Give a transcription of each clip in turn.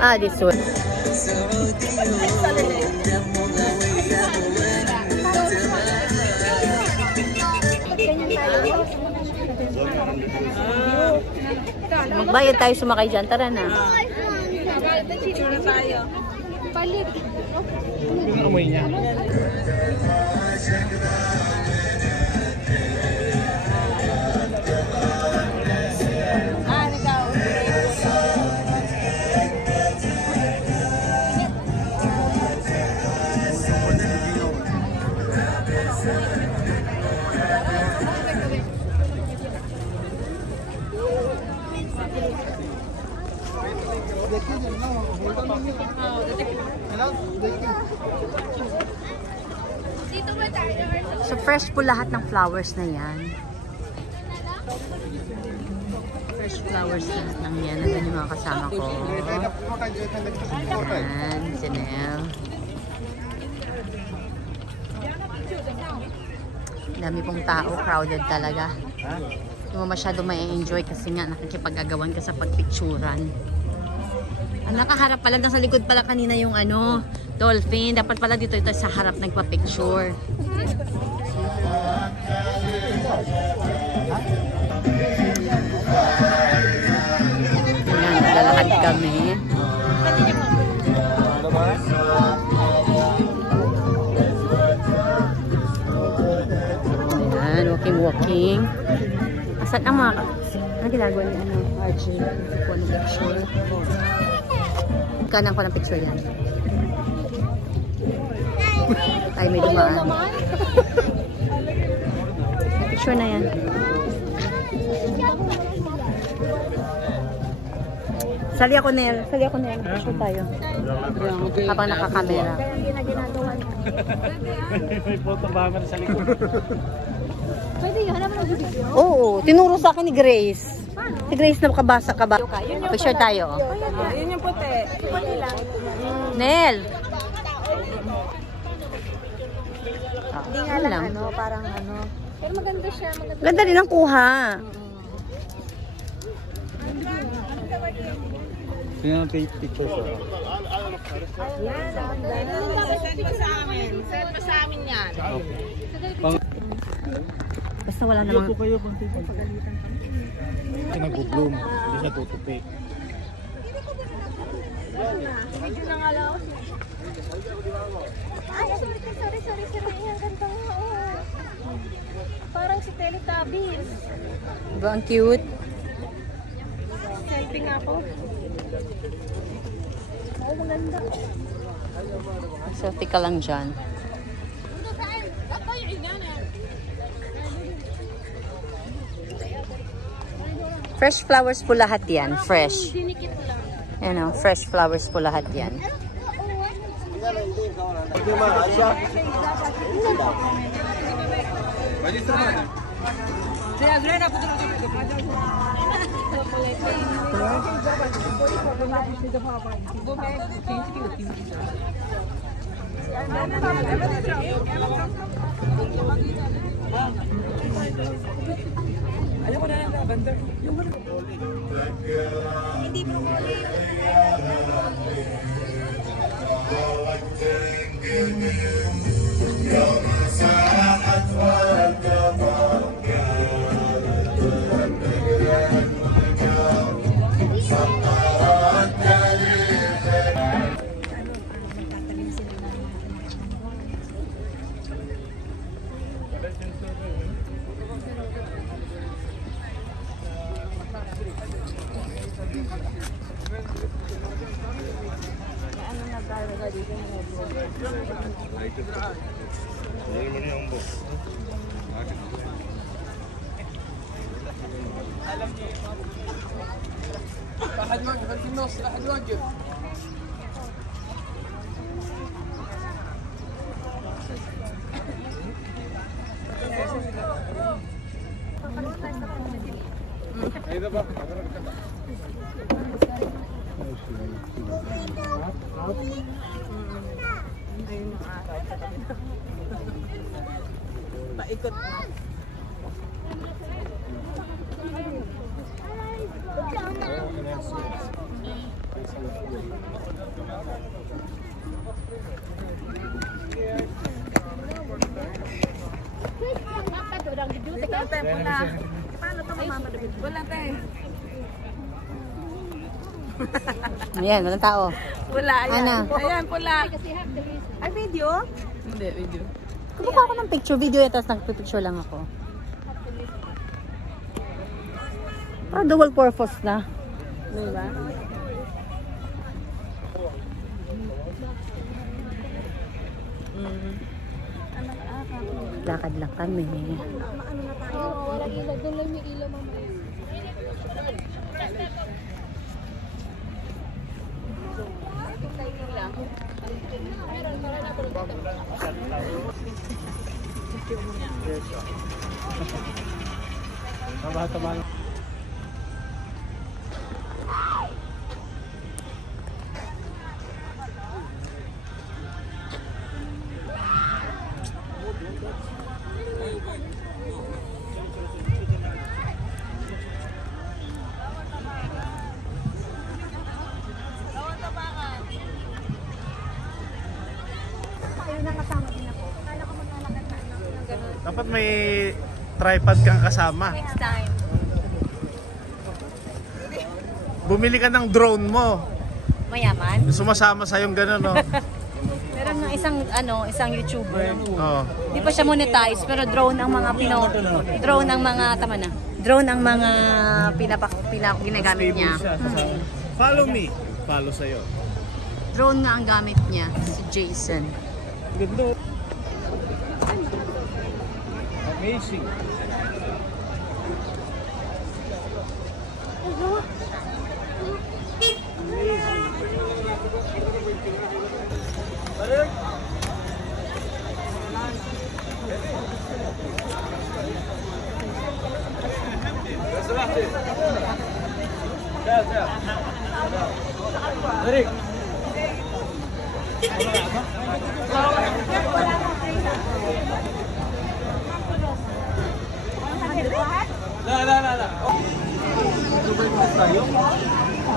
Ah, this one. Magbayad tayo sumakay dyan. Tara na. Picture na tayo. Palit. Yung amoy niya. So fresh po lahat ng flowers na yan. Fresh flowers lahat ng yan. Nandun yung mga kasama ko. Ayan, Janelle. Dami pong tao, crowded talaga. Hindi mo masyado ma-enjoy kasi nga nakikipag-agawan ka sa pagpicturan. Ang nakaharap pala, nasa likod pala kanina yung ano, dolphin. Dapat pala dito ito sa harap nagpa-picture. Ayan, lalakad kami. Ayan, walking. Asan ang mga... Ano ginagawa niya? Ano? Archie. Kuha ng picture. Kanan ko ng picture yan. Ay, may dumaan. Picture na yan. Sali ako, Nel. Sali ako, Nel. Picture tayo. Habang nakakamera. May photo bomber sa likod. Pwede yun, alam mo nag-video? Oo, tinuro sa akin ni Grace. Si Grace na makabasa ka ba? Picture tayo. Yun yung puti. Puti lang. Nel! Hindi nga lang ano, parang ano. Pero maganda siya. Ganda rin ang kuha. Tingnan natin yung picture siya. Send mo sa amin. Send mo sa amin yan. Basta wala namang... Nag-bloom. Hindi siya tutupi. Video na nga lang ako. Ay, sorry. Ang ganda nga. Parang si Teletubbies. Diba ang cute? Selfie nga ako. Oo, maganda. Selfie ka lang dyan. Fresh flowers po lahat yan. Fresh. You know, fresh flowers po lahat yan. Ayaw ko na lang lavender. Yung wala. Hindi broccoli. أحد واقف في النص أحد واقف إذا بقى Paikot na. Paano ito mamamadabit? Wala tayo. Ayan, walang tao. Wala, ayan. Ana? Ayan, pula. Ay, video? Hindi, video. Kumukha ako ng picture, video yata, tapos nagpipicture lang ako. Parang dual purpose na. Diba? Lakad lang kami. Walang ilaw. Doon lang may ilaw mamaya. Dapat may tripod kang kasama. Next time. Bumili ka ng drone mo. Mayaman? Sumasama sa yung gano'n, no? Meron ng isang YouTuber. Oo. Di pa siya monetize, pero drone ang mga drone ang mga tama na. Drone ang mga ginagamit niya. Follow me. Follow sa'yo. Drone nga ang gamit niya, si Jason. Ganda. Amazing.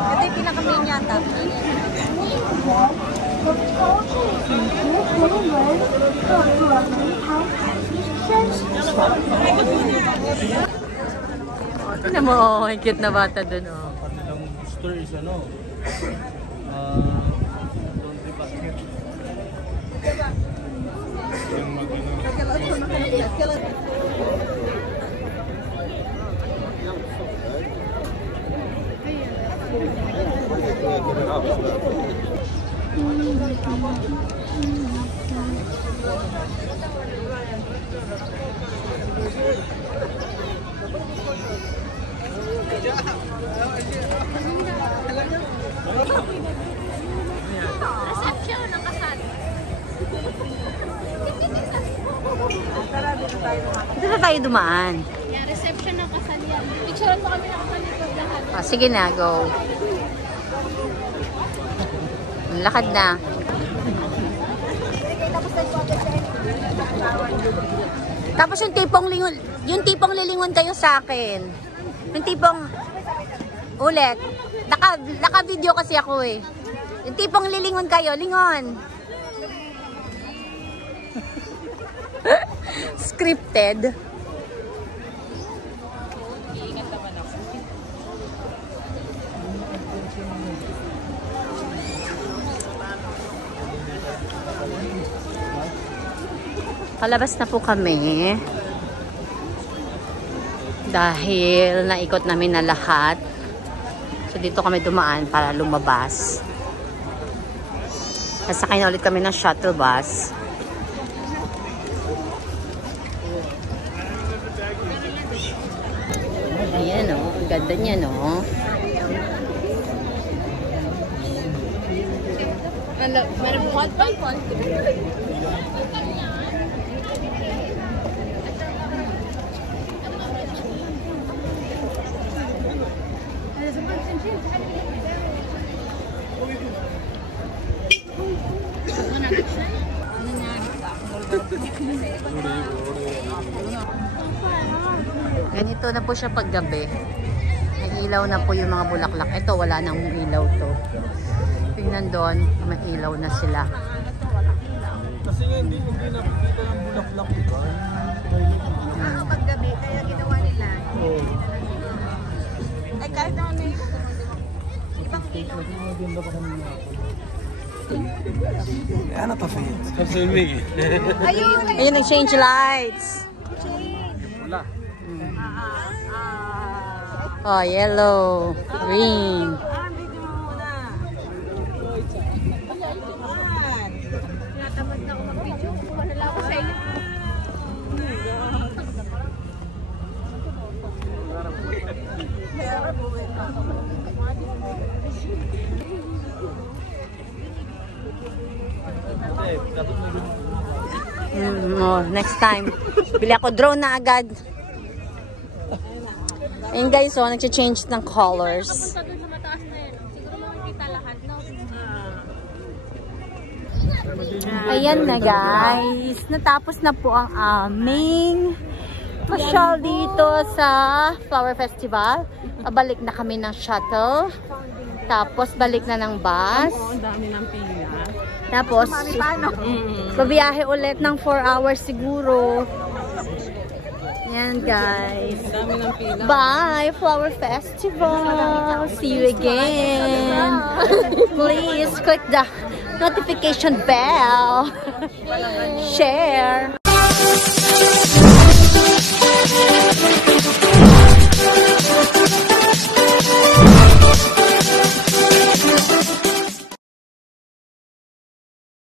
Ito yung pinaka-main yata. Tignan mo, ang cute na bata dun. Oh. Kanilang booster is ano? Laundry basket. Yung Reception ng kasal. Dito na tayo dumaan. Yeah, reception ng kasal yan. Picturean mo kami ng kapalito lahat. Ah, sige na, go. Lakad na. Tapos yung tipong lilingon kayo sa akin. Yung tipong ulit. Naka-video kasi ako eh. Yung tipong lilingon kayo, lingon. Scripted. Palabas na po kami dahil naikot namin na lahat. So dito kami dumaan para lumabas. Sasakay na ulit kami ng shuttle bus. Ayan o, ang ganda niya no. Meron hot pa. Ganito na po siya paggabi. Umiilaw na po yung mga bulaklak. Ito, wala nang ilaw to. Tingnan doon, may ilaw na sila. Kasi nga hindi nakikita ng bulaklak, di ba? Paggabi, kaya ginawa nila. Ay, kahit naman may ibang ilaw. انا طفيت 5%. Ayun! Ayun, nag-change lights. Wala. Oh, yellow, green. Video mo muna. Tinatamad na ako mag-video. Wala ako sa inyo. Next time. Bili ako drone na agad. Ayun guys, so nag-change ng colors. Ayan na guys. Natapos na po ang aming pasyal dito sa Flower Festival. Pabalik na kami ng shuttle. Tapos balik na ng bus. Ang dami ng pila. Tapos babiyahe ulit ng 4 hours siguro. Yan guys. Ang dami ng pila. Bye, Flower Festival. See you again. Please click the notification bell. Share.